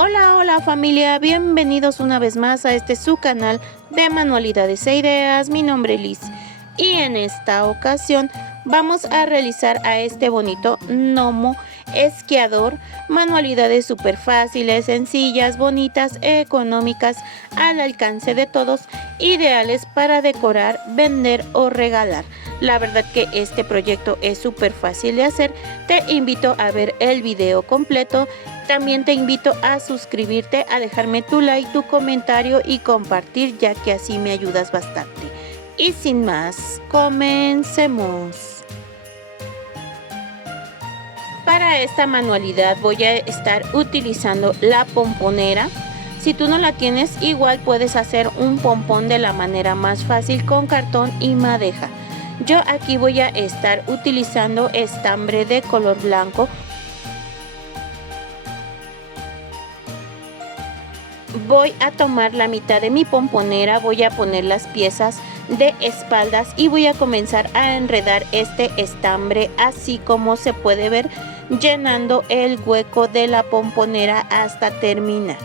Hola, hola familia, bienvenidos una vez más a su canal de manualidades e ideas. Mi nombre es Liz y en esta ocasión vamos a realizar a este bonito gnomo esquiador. Manualidades súper fáciles, sencillas, bonitas, económicas, al alcance de todos, ideales para decorar, vender o regalar. La verdad que este proyecto es súper fácil de hacer. Te invito a ver el video completo. También te invito a suscribirte, a dejarme tu like, tu comentario y compartir, ya que así me ayudas bastante. Y sin más, comencemos. Para esta manualidad voy a estar utilizando la pomponera. Si tú no la tienes, igual puedes hacer un pompón de la manera más fácil con cartón y madeja. Yo aquí voy a estar utilizando estambre de color blanco. Voy a tomar la mitad de mi pomponera, voy a poner las piezas de espaldas y voy a comenzar a enredar este estambre así como se puede ver, llenando el hueco de la pomponera hasta terminar.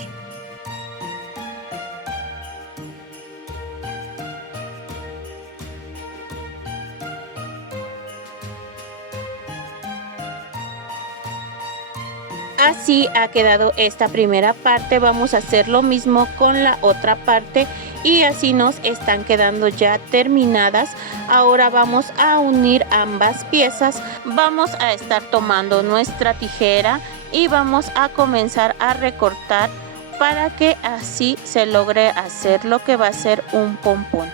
Así ha quedado esta primera parte. Vamos a hacer lo mismo con la otra parte y así nos están quedando ya terminadas. Ahora vamos a unir ambas piezas. Vamos a estar tomando nuestra tijera y vamos a comenzar a recortar para que así se logre hacer lo que va a ser un pompón.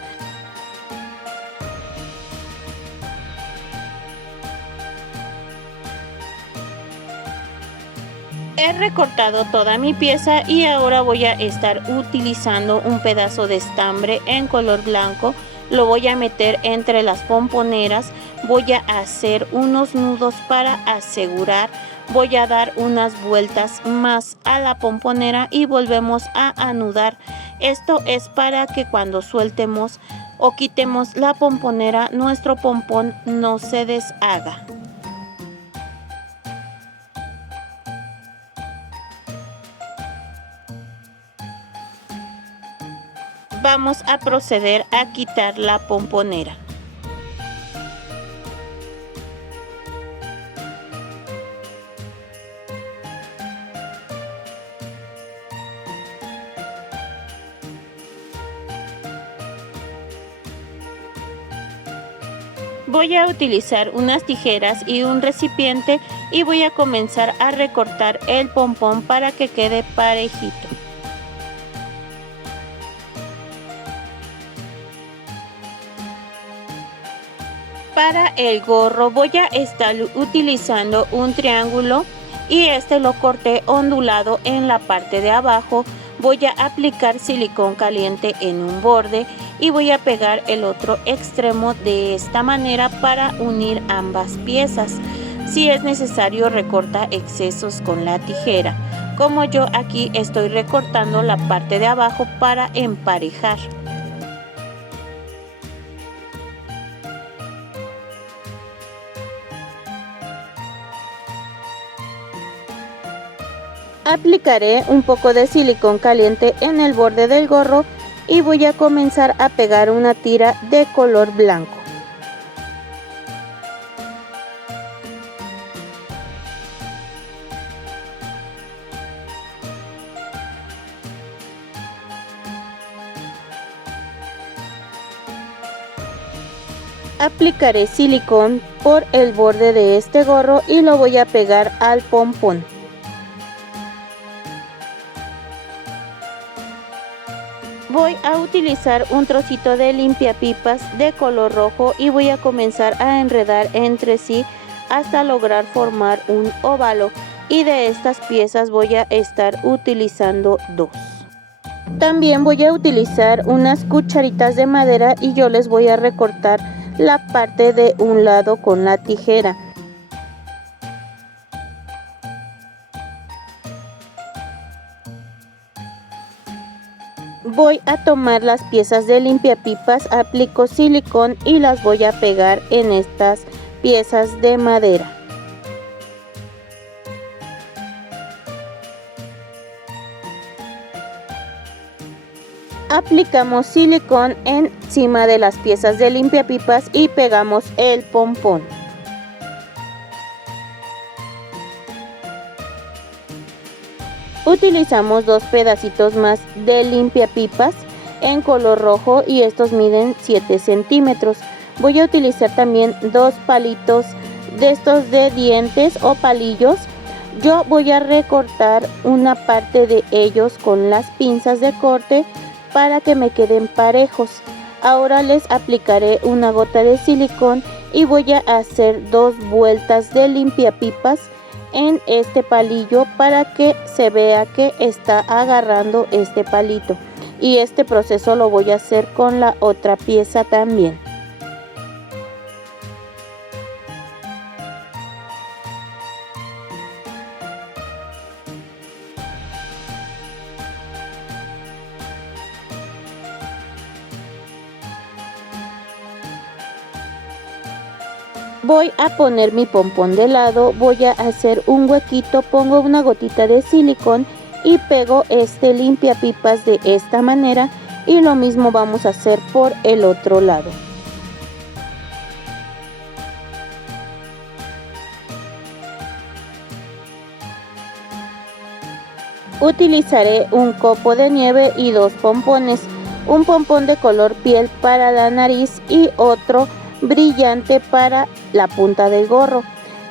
He recortado toda mi pieza y ahora voy a estar utilizando un pedazo de estambre en color blanco. Lo voy a meter entre las pomponeras. Voy a hacer unos nudos para asegurar. Voy a dar unas vueltas más a la pomponera y volvemos a anudar. Esto es para que cuando sueltemos o quitemos la pomponera, nuestro pompón no se deshaga. Vamos a proceder a quitar la pomponera. Voy a utilizar unas tijeras y un recipiente y voy a comenzar a recortar el pompón para que quede parejito. Para el gorro voy a estar utilizando un triángulo y este lo corté ondulado en la parte de abajo. Voy a aplicar silicón caliente en un borde y voy a pegar el otro extremo de esta manera para unir ambas piezas. Si es necesario, recorta excesos con la tijera, como yo aquí estoy recortando la parte de abajo para emparejar. Aplicaré un poco de silicón caliente en el borde del gorro y voy a comenzar a pegar una tira de color blanco. Aplicaré silicón por el borde de este gorro y lo voy a pegar al pompón. Voy a utilizar un trocito de limpiapipas de color rojo y voy a comenzar a enredar entre sí hasta lograr formar un óvalo, y de estas piezas voy a estar utilizando dos. También voy a utilizar unas cucharitas de madera y yo les voy a recortar la parte de un lado con la tijera. Voy a tomar las piezas de limpiapipas, aplico silicón y las voy a pegar en estas piezas de madera. Aplicamos silicón encima de las piezas de limpiapipas y pegamos el pompón. Utilizamos 2 pedacitos más de limpiapipas en color rojo y estos miden 7 centímetros. Voy a utilizar también 2 palitos de estos de dientes o palillos. Yo voy a recortar una parte de ellos con las pinzas de corte para que me queden parejos. Ahora les aplicaré una gota de silicón y voy a hacer 2 vueltas de limpiapipas en este palillo para que se vea que está agarrando este palito, y este proceso lo voy a hacer con la otra pieza también. Voy a poner mi pompón de lado, voy a hacer un huequito, pongo una gotita de silicón y pego este limpiapipas de esta manera, y lo mismo vamos a hacer por el otro lado. Utilizaré un copo de nieve y 2 pompones, un pompón de color piel para la nariz y otro brillante para la punta del gorro.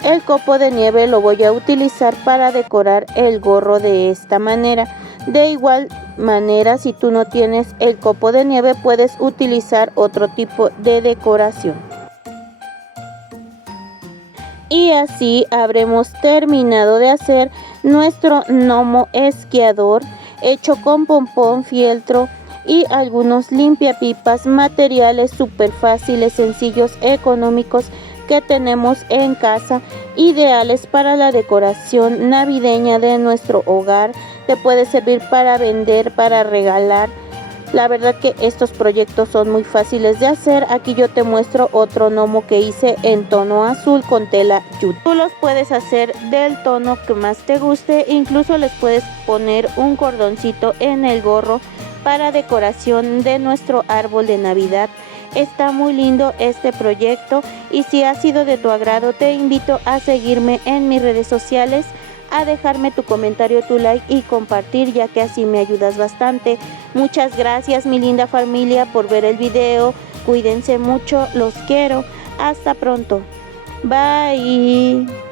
El copo de nieve lo voy a utilizar para decorar el gorro de esta manera. De igual manera, si tú no tienes el copo de nieve, puedes utilizar otro tipo de decoración. Y así habremos terminado de hacer nuestro gnomo esquiador hecho con pompón, fieltro y algunos limpiapipas, materiales súper fáciles, sencillos, económicos que tenemos en casa, ideales para la decoración navideña de nuestro hogar. Te puede servir para vender, para regalar. La verdad que estos proyectos son muy fáciles de hacer. Aquí yo te muestro otro gnomo que hice en tono azul con tela jute. Tú los puedes hacer del tono que más te guste, incluso les puedes poner un cordoncito en el gorro para decoración de nuestro árbol de Navidad. Está muy lindo este proyecto, y si ha sido de tu agrado, te invito a seguirme en mis redes sociales, a dejarme tu comentario, tu like y compartir, ya que así me ayudas bastante. Muchas gracias, mi linda familia, por ver el video. Cuídense mucho, los quiero. Hasta pronto. Bye.